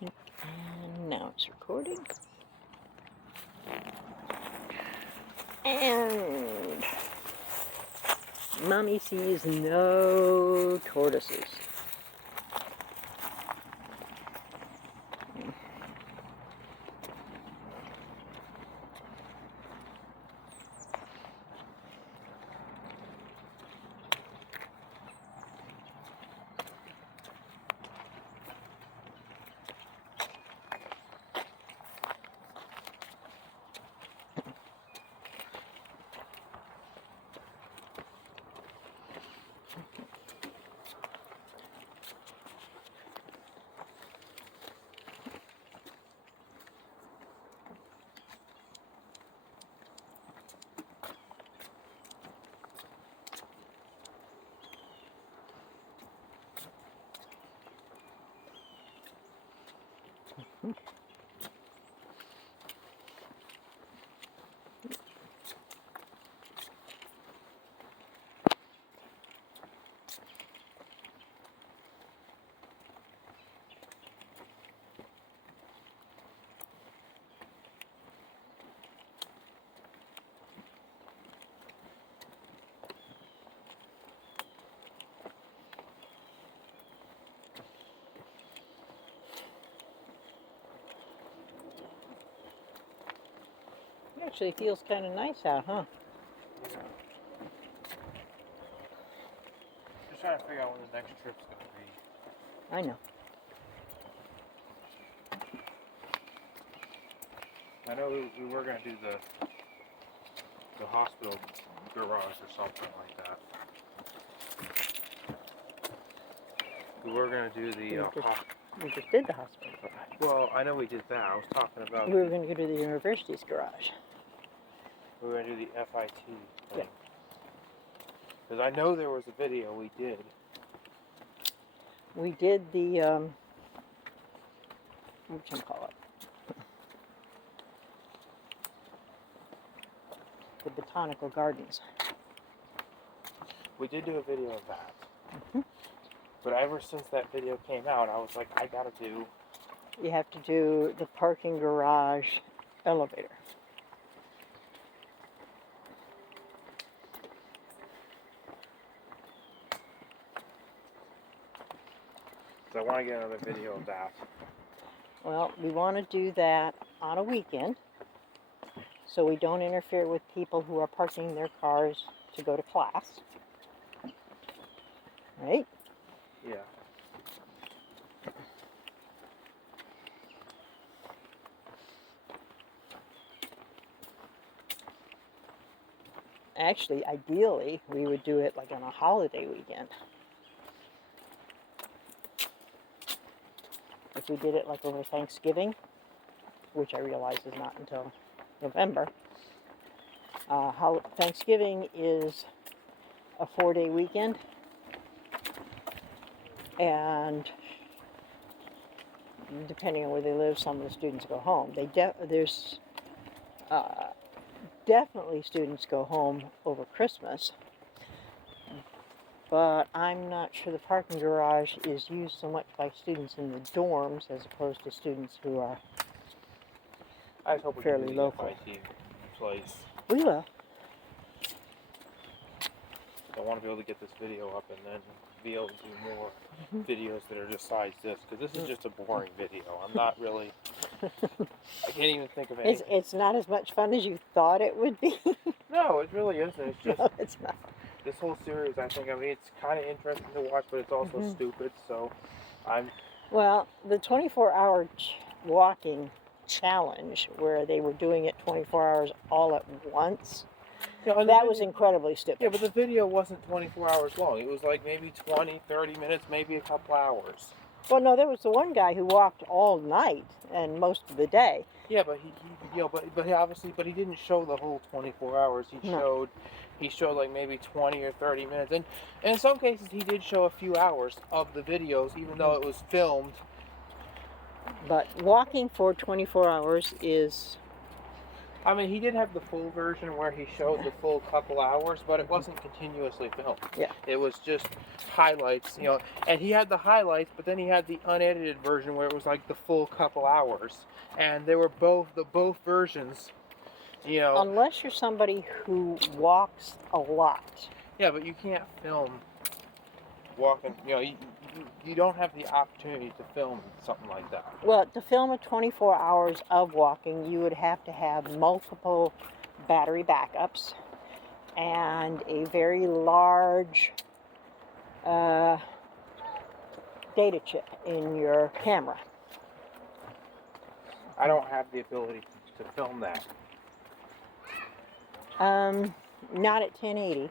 And now it's recording. And Mommy sees no tortoises. It actually feels kind of nice out, huh? Just trying to figure out when the next trip's going to be. I know. I know we were going to do the hospital garage or something like that. We were going to do the We just did the hospital garage. well, I know we did that. I was talking about We were going to go to the university's garage. we were going to do the FIT Yeah. thing. Because I know there was a video we did. We did the, whatchamacallit? The botanical gardens. We did do a video of that. Mhm. But ever since that video came out, I was like, I got to do. You have to do the parking garage elevator. So I want to get another video of that. Well, we want to do that on a weekend so we don't interfere with people who are parking their cars to go to class. Right? Yeah. Actually, ideally, we would do it like on a holiday weekend. If we did it like over Thanksgiving, which I realize is not until November. Thanksgiving is a 4-day weekend, and depending on where they live, some of the students go home. There's definitely students go home over Christmas, but I'm not sure the parking garage is used so much by students in the dorms as opposed to students who are I just hope we fairly can do the local. FIT place. We will. I want to be able to get this video up and then be able to do more videos that are just size this, because this is just a boring video. I'm not really. I can't even think of anything. It's not as much fun as you thought it would be. No, it really isn't. It's just No, it's not. this whole series. I mean, it's kind of interesting to watch, but it's also stupid. So, Well, the 24-hour walking challenge, where they were doing it 24 hours all at once, that was incredibly stupid. Yeah, but the video wasn't 24 hours long. It was like maybe 20, 30 minutes, maybe a couple hours. Well, no, there was the one guy who walked all night and most of the day. Yeah, but he didn't show the whole 24 hours. He showed like maybe 20 or 30 minutes, and in some cases he did show a few hours of the videos, even though it was filmed. But walking for 24 hours is I mean, he did have the full version where he showed the full couple hours, but it wasn't continuously filmed. Yeah. It was just highlights, and he had the highlights, but then he had the unedited version where it was like the full couple hours, and they were both versions, Unless you're somebody who walks a lot. Yeah, but you can't film walking. You don't have the opportunity to film something like that. Well, to film a 24 hours of walking, you would have to have multiple battery backups and a very large data chip in your camera. I don't have the ability to film that. Not at 1080.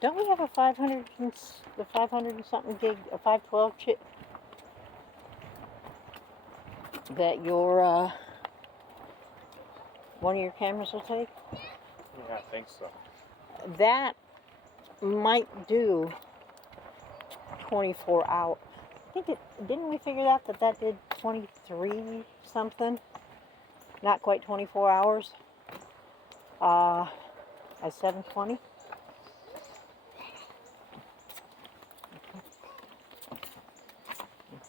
Don't we have a 500 and something gig, a 512 chip that your one of your cameras will take? Yeah, I think so. That might do 24 hours. Didn't we figure out that did 23 something? Not quite 24 hours. At 720.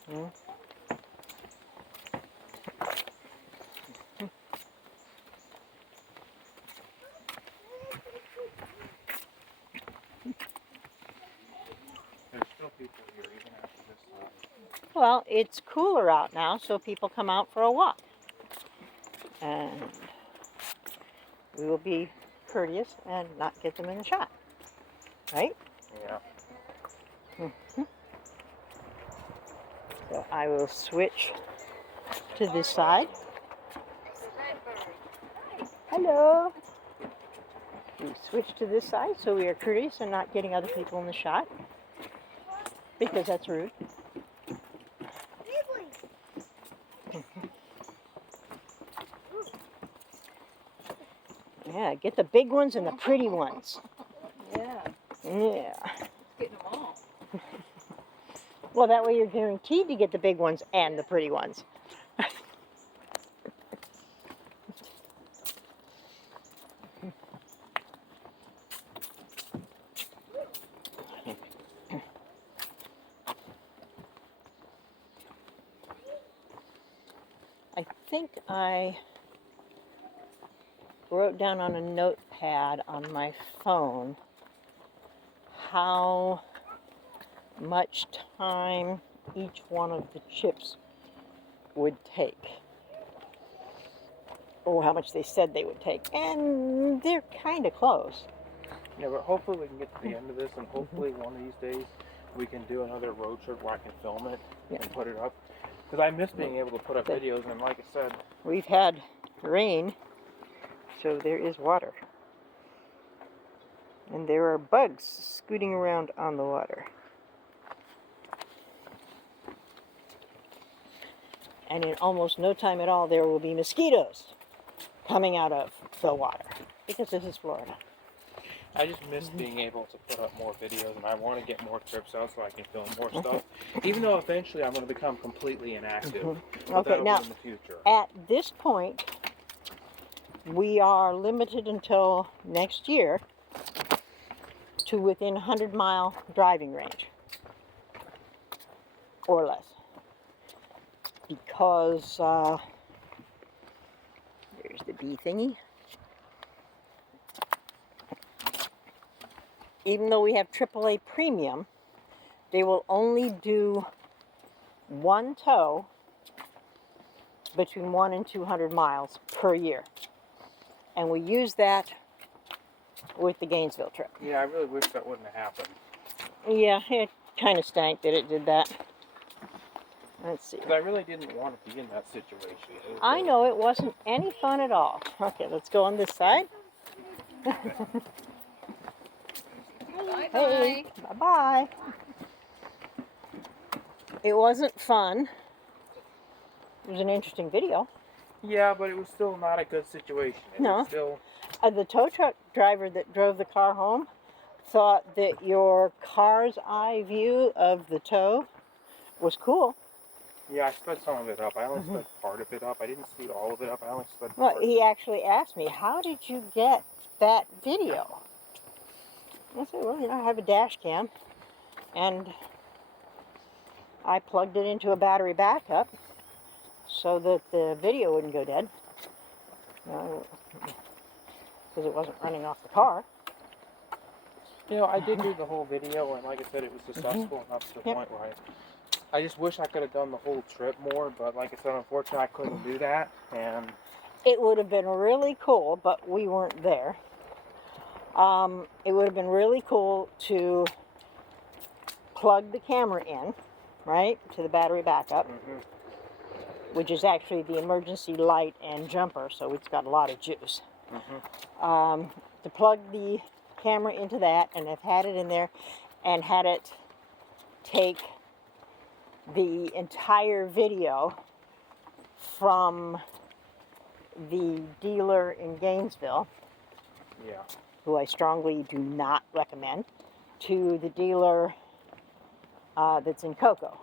Mm-hmm. There's still people here even after this time. Well, it's cooler out now, so people come out for a walk. And we will be courteous and not get them in the shot. Right? Yeah. Mm-hmm. So I will switch to this side. Hello. We switch to this side so we are courteous and not getting other people in the shot. Because that's rude. Yeah, get the big ones and the pretty ones. Yeah. Yeah. Getting them all. Well, that way you're guaranteed to get the big ones and the pretty ones. I think I wrote down on a notepad on my phone how much time each one of the chips would take, or how much they said they would take, and they're kind of close. Yeah, but hopefully we can get to the end of this, and hopefully one of these days we can do another road trip where I can film it and put it up. Because I miss being able to put up videos, and like I said, We've had rain, so there is water. And there are bugs scooting around on the water. And in almost no time at all, there will be mosquitoes coming out of the water. Because this is Florida. I just miss being able to put up more videos, and I want to get more trips out so I can film more stuff. Even though eventually I'm going to become completely inactive. But Okay, that'll now, be in the future. at this point, we are limited until next year to within 100-mile driving range. Or less. Because, there's the bee thingy. Even though we have AAA premium, they will only do one tow between 1 and 200 miles per year. And we use that with the Gainesville trip. Yeah, I really wish that wouldn't have happened. Yeah, it kind of stank that it did that. Let's see. Because I really didn't want to be in that situation. I know it wasn't any fun at all. Okay, let's go on this side. Hey, bye-bye. It wasn't fun. It was an interesting video. Yeah, but it was still not a good situation. It No. was still... The tow truck driver that drove the car home thought that your car's eye view of the tow was cool. Yeah, I sped some of it up. I only sped part of it up. I didn't speed all of it up. I only sped Well, part. he actually asked me, "How did you get that video?" I said, "Well, I have a dash cam, and I plugged it into a battery backup so that the video wouldn't go dead, because it wasn't running off the car." I did do the whole video, and like I said, it was successful enough to the Yep. point where I just wish I could have done the whole trip more, but like I said, unfortunately, I couldn't do that, and It would have been really cool, but we weren't there. It would have been really cool to plug the camera in, right, to the battery backup, which is actually the emergency light and jumper, so it's got a lot of juice. To plug the camera into that and have had it in there and had it take the entire video from the dealer in Gainesville, yeah. who I strongly do not recommend, to the dealer that's in Cocoa.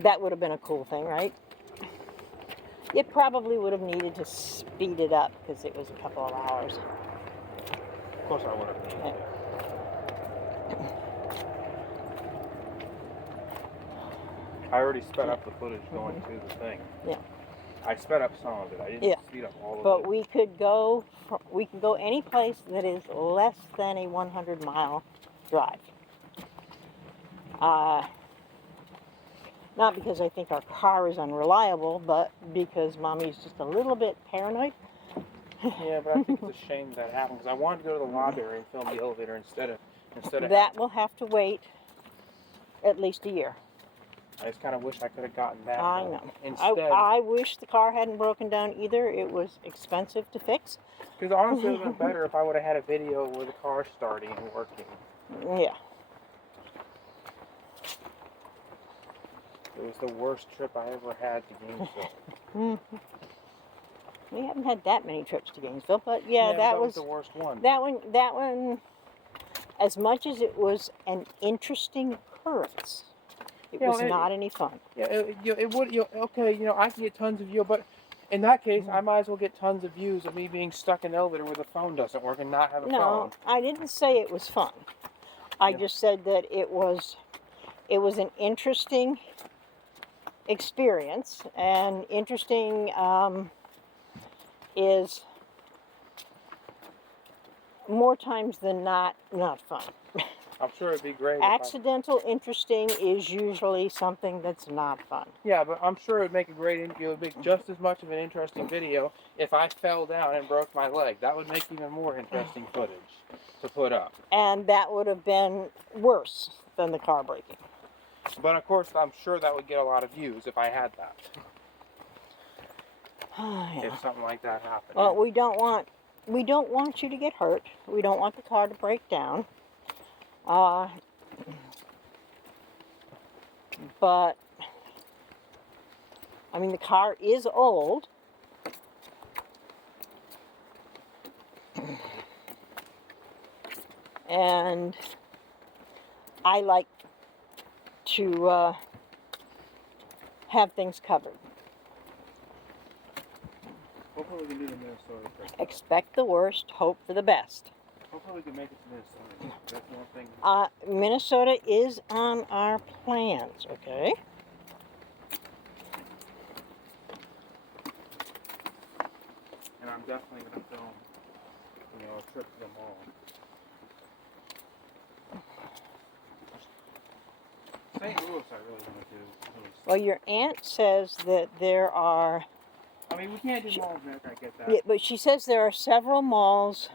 That would have been a cool thing, right? It probably would have needed to speed it up because it was a couple of hours. Of course, I would have needed it. I already sped up the footage going to the thing. Yeah. I sped up some of it. I didn't Yeah. speed up all of But it. we could go any place that is less than a 100-mile drive. Not because I think our car is unreliable, but because Mommy's just a little bit paranoid. Yeah, but I think it's a shame that happened because I wanted to go to the library and film the elevator instead of That will have to wait at least a year. I just kind of wish I could have gotten that. I know. Instead, I wish the car hadn't broken down either. It was expensive to fix. because honestly, it would have been better if I would have had a video with the car starting and working. Yeah. It was the worst trip I ever had to Gainesville. We haven't had that many trips to Gainesville, but yeah, that was the worst one. That one, as much as it was an interesting occurrence, it was not any fun. Yeah, it would. Okay, I can get tons of views, but in that case, I might as well get tons of views of me being stuck in an elevator where the phone doesn't work and not have a phone. No, I didn't say it was fun. I just said that it was an interesting experience, and interesting is more times than not fun. I'm sure it'd be great. Accidental interesting is usually something that's not fun. Yeah, but I'm sure it'd make it would make just as much of an interesting video if I fell down and broke my leg. That would make even more interesting footage to put up. And that would have been worse than the car breaking. But of course, I'm sure that would get a lot of views if I had that. If something like that happened. Well, we don't want you to get hurt. We don't want the car to break down. But I mean, the car is old. And I like to have things covered. Hopefully we can do the Minnesota trip. Expect the worst, hope for the best. Hopefully we can make it to Minnesota. That's one thing. Minnesota is on our plans, okay? And I'm definitely going to film, a trip to the mall. St. Louis I really want to do. Well, your aunt says that there are... I mean, we can't do Mall of America, I get that. Yeah, but she says there are several malls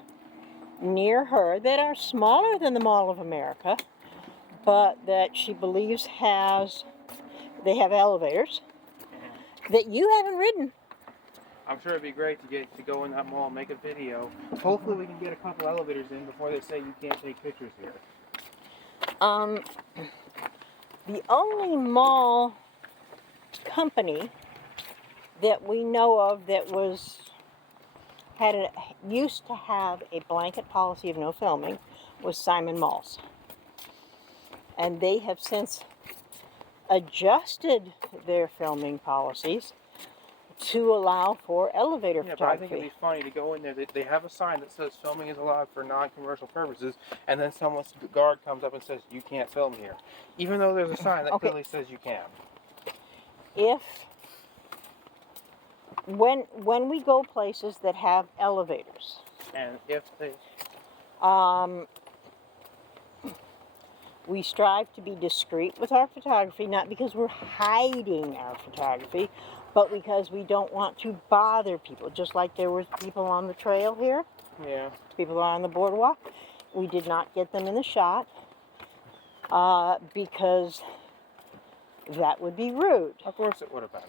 near her that are smaller than the Mall of America, but that she believes they have elevators that you haven't ridden. I'm sure it'd be great to go in that mall and make a video. Hopefully we can get a couple elevators in before they say you can't take pictures here. The only mall company that we know of that was used to have a blanket policy of no filming was Simon Malls. And they have since adjusted their filming policies to allow for elevator Yeah, but I think photography. it'd be funny to go in there. They have a sign that says filming is allowed for non-commercial purposes, and then someone's guard comes up and says you can't film here, even though there's a sign that Okay. clearly says you can. When we go places that have elevators, And if they, we strive to be discreet with our photography, not because we're hiding our photography, but because we don't want to bother people. Just like there were people on the trail here, yeah, people on the boardwalk, we did not get them in the shot because that would be rude. of course it would have been.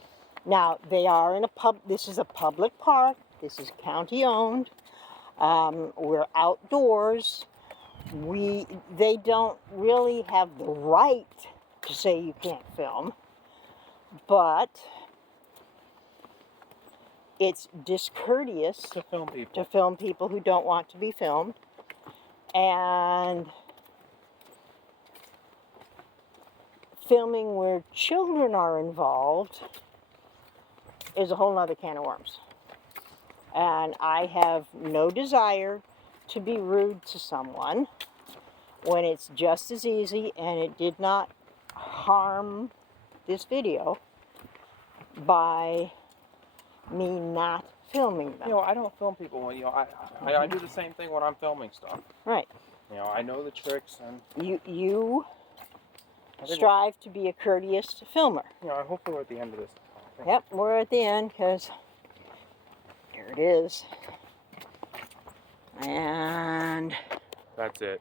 Now, they are in a this is a public park, this is county owned, we're outdoors. They don't really have the right to say you can't film, but it's discourteous To film people. to film people who don't want to be filmed, and filming where children are involved is a whole nother can of worms. And I have no desire to be rude to someone when it's just as easy and it did not harm this video by me not filming them. You know, I don't film people when I do the same thing when I'm filming stuff. Right. You know, I know the tricks, and You I think strive to be a courteous filmer. you know, I hope we're at the end of this. Yep, we're at the end because here it is. And That's it.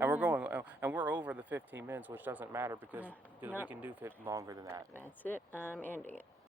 And we're going, and we're over the 15 minutes, which doesn't matter because we No. can do longer than that. That's it. I'm ending it.